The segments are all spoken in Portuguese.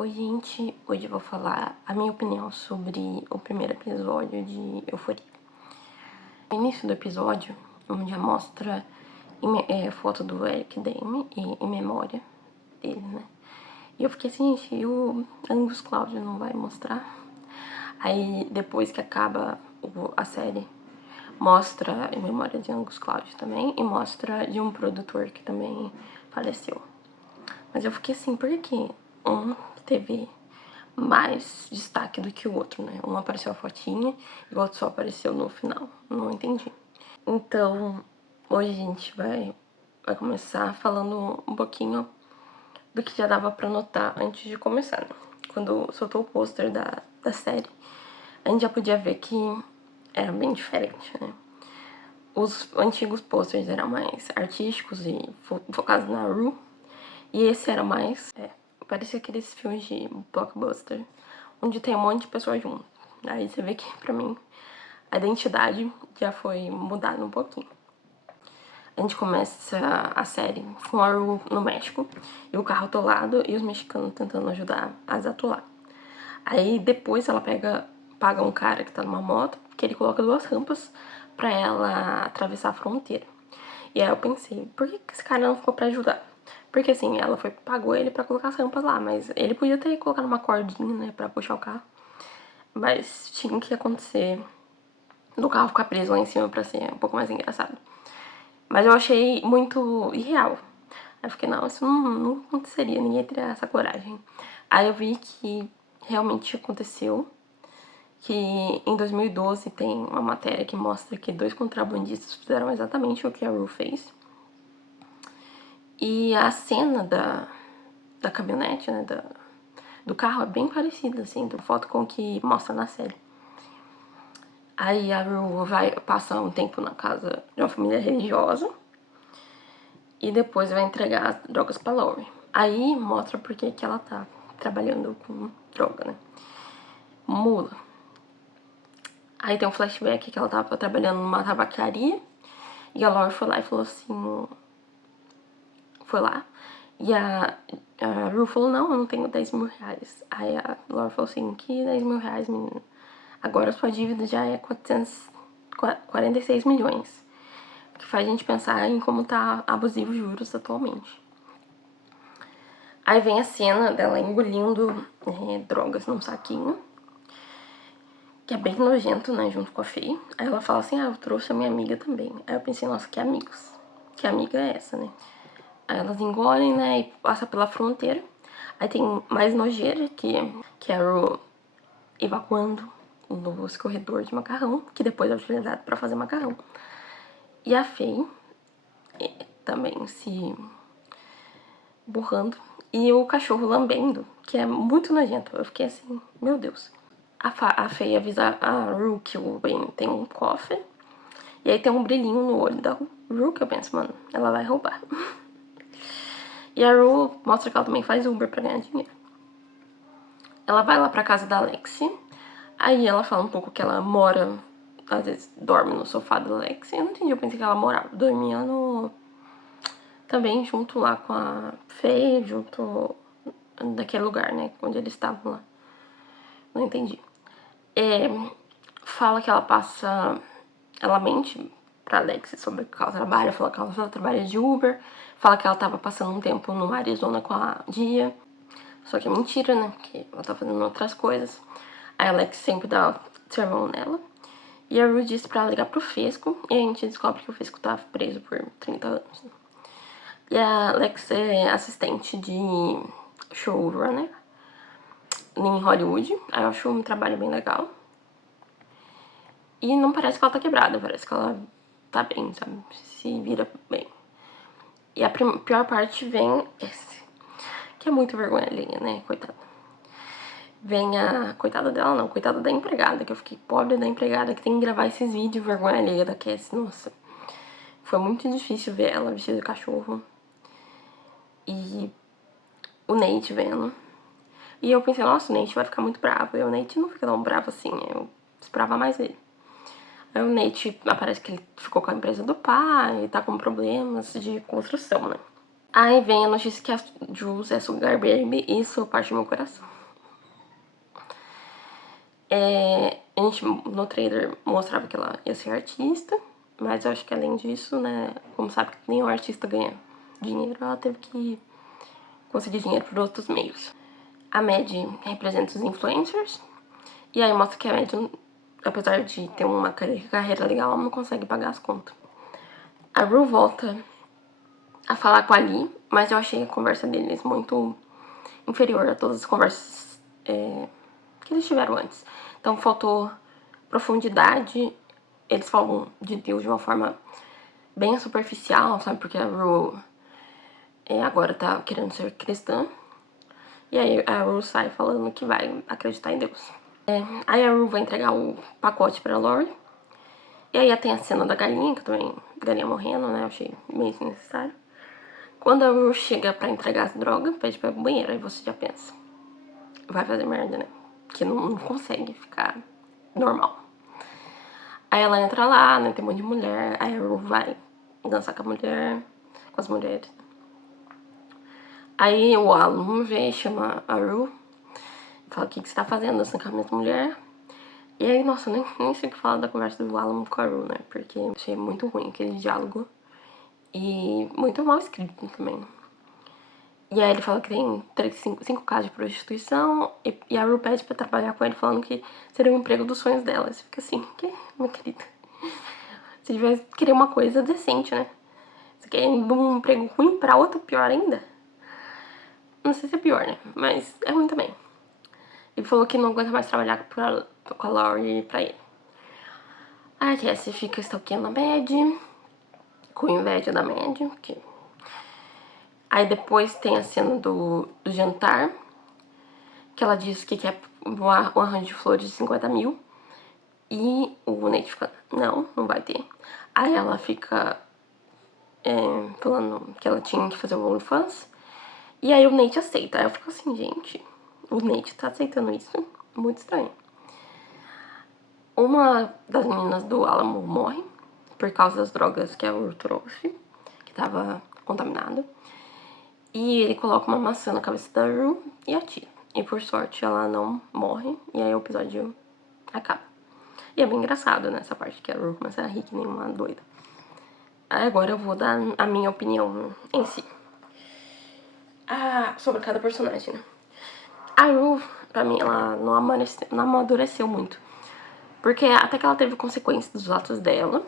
Oi gente, hoje eu vou falar a minha opinião sobre o primeiro episódio de Euphoria. No início do episódio, onde já mostra foto do Eric Dame e em memória dele, né? E eu fiquei assim, gente, e o Angus Cláudio não vai mostrar? Aí depois que acaba a série, mostra em memória de Angus Cláudio também e mostra de um produtor que também faleceu. Mas eu fiquei assim, por que um teve mais destaque do que o outro, né? Um apareceu a fotinha e o outro só apareceu no final. Não entendi. Então, hoje a gente vai começar falando um pouquinho do que já dava pra notar antes de começar, né? Quando soltou o pôster da série, a gente já podia ver que era bem diferente, né? Os antigos posters eram mais artísticos e focados na Rue, e esse era mais... parecia aqueles filmes de blockbuster, onde tem um monte de pessoas junto. Aí você vê que, pra mim, a identidade já foi mudada um pouquinho. A gente começa a série com a Rue no México, e o carro atolado, e os mexicanos tentando ajudar a desatolar. Aí depois ela paga um cara que tá numa moto, que ele coloca 2 rampas pra ela atravessar a fronteira. E aí eu pensei, por que esse cara não ficou pra ajudar? Porque assim, ela pagou ele pra colocar as rampas lá, mas ele podia ter colocado uma cordinha, né, pra puxar o carro. Mas tinha que acontecer do carro ficar preso lá em cima pra ser um pouco mais engraçado. Mas eu achei muito irreal. Aí eu fiquei, não, isso não aconteceria, ninguém teria essa coragem. Aí eu vi que realmente aconteceu, que em 2012 tem uma matéria que mostra que 2 contrabandistas fizeram exatamente o que a Rue fez. E a cena da caminhonete, né, do carro é bem parecida, assim, da foto com o que mostra na série. Aí a Rue vai passar um tempo na casa de uma família religiosa e depois vai entregar as drogas pra Laurie. Aí mostra por que ela tá trabalhando com droga, né? Mula. Aí tem um flashback que ela tava trabalhando numa tabacaria e a Laurie foi lá e falou assim... Foi lá. E a Rue falou, não, eu não tenho 10 mil reais. Aí a Laurie falou assim, que 10 mil reais, menina? Agora sua dívida já é 446 milhões. Que faz a gente pensar em como tá abusivo os juros atualmente. Aí vem a cena dela engolindo drogas num saquinho, que é bem nojento, né, junto com a Faye. Aí ela fala assim, eu trouxe a minha amiga também. Aí eu pensei, nossa, que amigos. Que amiga é essa, né? Aí elas engolem, né, e passa pela fronteira. Aí tem mais nojeira, que é a Rue evacuando no escorredor de macarrão, que depois é utilizado pra fazer macarrão. E a Faye também se borrando. E o cachorro lambendo, que é muito nojento. Eu fiquei assim, meu Deus. A Faye avisa a Rue que o Ben tem um cofre. E aí tem um brilhinho no olho da Rue, que eu penso, mano, ela vai roubar. E a Rue mostra que ela também faz Uber pra ganhar dinheiro. Ela vai lá pra casa da Lexi. Aí ela fala um pouco que ela mora, às vezes dorme no sofá da Lexi. Eu não entendi, eu pensei que ela dormia também junto lá com a Faye, junto daquele lugar, né, onde eles estavam lá. Não entendi. Fala que ela mente pra Alex sobre o que ela trabalha, fala que ela só trabalha de Uber, fala que ela tava passando um tempo no Arizona com a Dia, só que é mentira, né, porque ela tá fazendo outras coisas. A Alex sempre dá sermão nela, e a Rue disse pra ela ligar pro Fesco, e a gente descobre que o Fesco tá preso por 30 anos. E a Alex é assistente de showrunner em Hollywood, aí eu acho um trabalho bem legal. E não parece que ela tá quebrada, parece que ela tá bem, sabe? Se vira bem. E a pior parte vem esse, que é muito vergonha alheia, né? Coitada. Vem a... Coitada dela não, coitada da empregada, que eu fiquei pobre da empregada que tem que gravar esses vídeos vergonha alheia da Cassie. Nossa, foi muito difícil ver ela vestida de cachorro. E o Nate vendo. E eu pensei, nossa, o Nate vai ficar muito bravo. E o Nate não fica tão bravo assim, eu esperava mais ele. Aí o Nate, parece que ele ficou com a empresa do pai, tá com problemas de construção, né? Aí vem a notícia que a Jules é Sugar Baby e isso parte do meu coração. A gente no trailer mostrava que ela ia ser artista, mas eu acho que além disso, né, como sabe que nenhum artista ganha dinheiro, ela teve que conseguir dinheiro por outros meios. A Mad representa os influencers, e aí mostra que a Mad, apesar de ter uma carreira legal, ela não consegue pagar as contas. A Ru volta a falar com a Lee, mas eu achei a conversa deles muito inferior a todas as conversas que eles tiveram antes. Então faltou profundidade, eles falam de Deus de uma forma bem superficial, sabe? Porque a Ru agora tá querendo ser cristã. E aí a Ru sai falando que vai acreditar em Deus. Aí a Ru vai entregar o pacote pra Lori. E aí tem a cena da galinha, que também, galinha morrendo, né? Eu achei meio desnecessário. Quando a Ru chega pra entregar as drogas, pede pra ir pro banheiro, aí você já pensa, vai fazer merda, né? Porque não consegue ficar normal. Aí ela entra lá, né? Tem um monte de mulher. Aí a Ru vai dançar com a mulher, com as mulheres. Aí o aluno vê, chama a Ru, fala: o que você tá fazendo dançando com a minha mulher? E aí, nossa, nem sei o que falar da conversa do Alan com a Ru, né? Porque eu achei muito ruim aquele diálogo. E muito mal escrito também. E aí ele fala que tem 5 casos de prostituição. E a Ru pede pra trabalhar com ele, falando que seria o emprego dos sonhos dela. Você fica assim, que, minha querida? Você devia querer uma coisa decente, né? Você quer um emprego ruim pra outro, pior ainda? Não sei se é pior, né? Mas é ruim também. Ele falou que não aguenta mais trabalhar com a Laurie pra ele. A Cassie fica stalkeando a Mad, com inveja da Mad. Aí depois tem a cena do jantar, que ela diz que quer um arranjo de flores de 50 mil. E o Nate fica, não vai ter. Aí ela fica falando que ela tinha que fazer o OnlyFans. E aí o Nate aceita. Aí eu fico assim, gente, o Nate tá aceitando isso? Muito estranho. Uma das meninas do Alamo morre por causa das drogas que a Ru trouxe, que tava contaminada. E ele coloca uma maçã na cabeça da Ru e atira. E por sorte ela não morre, e aí o episódio acaba. E é bem engraçado, né, essa parte que a Ru começa a rir que nem uma doida. Agora eu vou dar a minha opinião em si. Sobre cada personagem, né? A Ru, pra mim, ela não amadureceu muito. Porque até que ela teve consequências dos atos dela.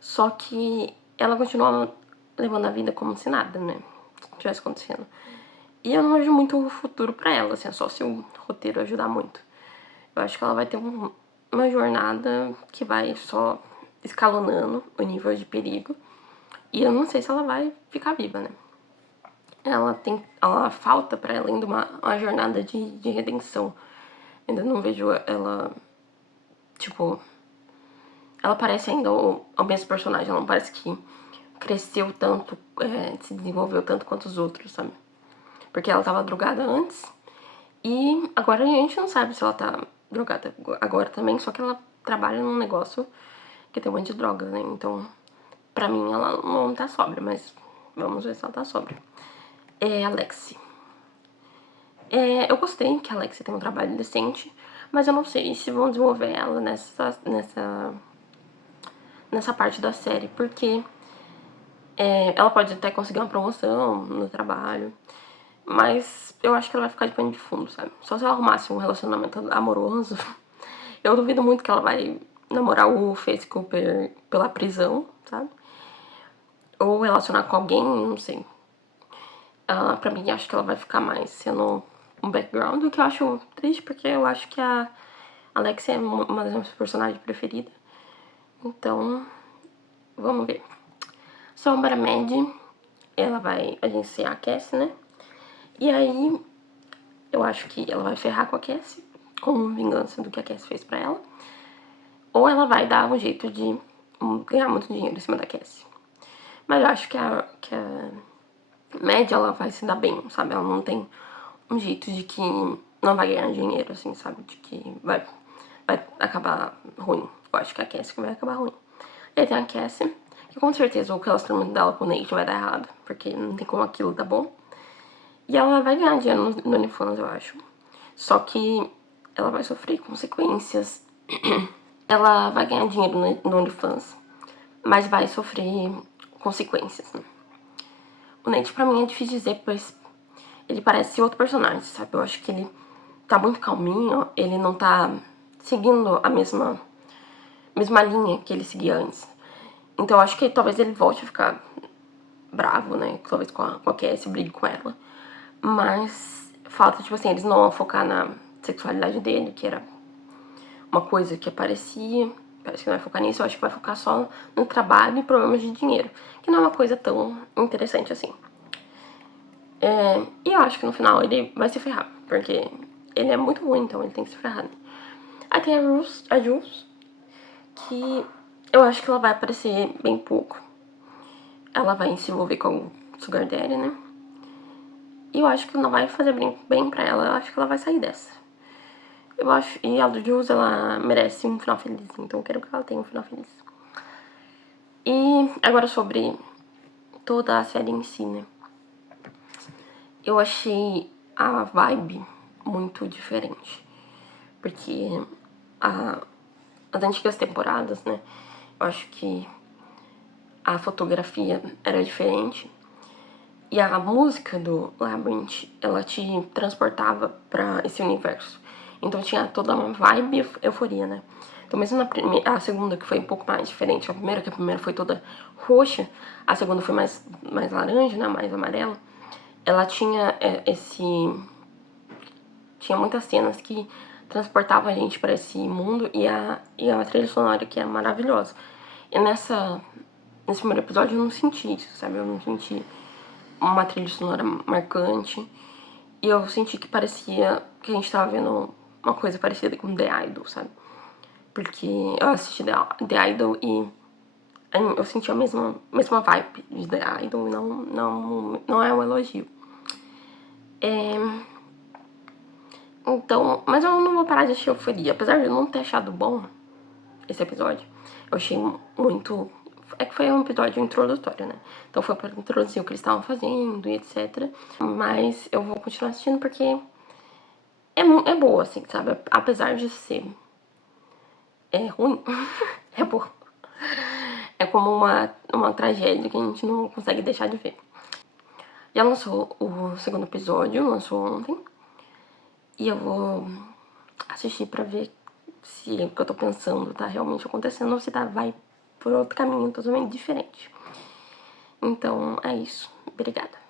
Só que ela continua levando a vida como se nada, né? Tivesse acontecendo. E eu não vejo muito futuro pra ela, assim, é só se o roteiro ajudar muito. Eu acho que ela vai ter uma jornada que vai só escalonando o nível de perigo. E eu não sei se ela vai ficar viva, né? Ela falta pra ela ainda uma jornada de redenção. Ainda não vejo ela, tipo, ela parece ainda o mesmo personagem, ela não parece que cresceu tanto, se desenvolveu tanto quanto os outros, sabe? Porque ela tava drogada antes e agora a gente não sabe se ela tá drogada agora também, só que ela trabalha num negócio que tem um monte de drogas, né? Então, pra mim, ela não tá sóbria, mas vamos ver se ela tá sóbria. Alexi. Eu gostei que a Alexi tem um trabalho decente, mas eu não sei se vão desenvolver ela nessa parte da série, porque ela pode até conseguir uma promoção no trabalho, mas eu acho que ela vai ficar de pano de fundo, sabe? Só se ela arrumasse um relacionamento amoroso. Eu duvido muito que ela vai namorar o Face Cooper pela prisão, sabe? Ou relacionar com alguém, não sei. Pra mim, acho que ela vai ficar mais sendo um background, o que eu acho triste, porque eu acho que a Alexia é uma das minhas personagens preferidas. Então, vamos ver. Sombra Mad, ela vai agenciar a Cassie, né? E aí, eu acho que ela vai ferrar com a Cassie, como vingança do que a Cassie fez pra ela. Ou ela vai dar um jeito de ganhar muito dinheiro em cima da Cassie. Mas eu acho que a Mad, ela vai se dar bem, sabe? Ela não tem um jeito de que não vai ganhar dinheiro, assim, sabe? De que vai acabar ruim. Eu acho que a Cassie vai acabar ruim. E aí tem a Cassie, que com certeza o relacionamento dela com o Nate vai dar errado, porque não tem como aquilo dar bom. E ela vai ganhar dinheiro no OnlyFans, eu acho. Só que ela vai sofrer consequências. Ela vai ganhar dinheiro no OnlyFans, mas vai sofrer consequências, né? O Nate pra mim é difícil dizer, pois ele parece outro personagem, sabe? Eu acho que ele tá muito calminho, ele não tá seguindo a mesma linha que ele seguia antes. Então eu acho que talvez ele volte a ficar bravo, né? Talvez com a Cassie, brigue com ela. Mas falta, tipo assim, eles não vão focar na sexualidade dele, que era uma coisa que aparecia. Parece que não vai focar nisso, eu acho que vai focar só no trabalho e problemas de dinheiro, que não é uma coisa tão interessante assim. E eu acho que no final ele vai se ferrar, porque ele é muito ruim, então ele tem que se ferrar. Né? Aí tem a Jules, que eu acho que ela vai aparecer bem pouco. Ela vai se envolver com o Sugar Daddy, né? E eu acho que não vai fazer bem pra ela, eu acho que ela vai sair dessa. Eu acho, e a Jules, ela merece um final feliz, então eu quero que ela tenha um final feliz. E agora sobre toda a série em si, né? Eu achei a vibe muito diferente. Porque as antigas temporadas, né? Eu acho que a fotografia era diferente. E a música do Labyrinth, ela te transportava pra esse universo. Então tinha toda uma vibe e euforia, né? Então mesmo a segunda, que foi um pouco mais diferente, que a primeira foi toda roxa, a segunda foi mais laranja, né? Mais amarela. Ela tinha tinha muitas cenas que transportavam a gente para esse mundo e a trilha sonora que é maravilhosa. E nesse primeiro episódio eu não senti isso, sabe? Eu não senti uma trilha sonora marcante. E eu senti que parecia que a gente tava vendo uma coisa parecida com The Idol, sabe? Porque eu assisti The Idol e eu senti a mesma vibe de The Idol e não é um elogio. Então, mas eu não vou parar de assistir Euforia. Apesar de eu não ter achado bom esse episódio, eu achei muito... É que foi um episódio introdutório, né? Então foi pra introduzir o que eles estavam fazendo e etc. Mas eu vou continuar assistindo porque é boa, assim, sabe? Apesar de ser ruim, é boa. É como uma tragédia que a gente não consegue deixar de ver. Já lançou o segundo episódio, lançou ontem. E eu vou assistir pra ver se o que eu tô pensando tá realmente acontecendo ou se vai por outro caminho totalmente diferente. Então é isso. Obrigada.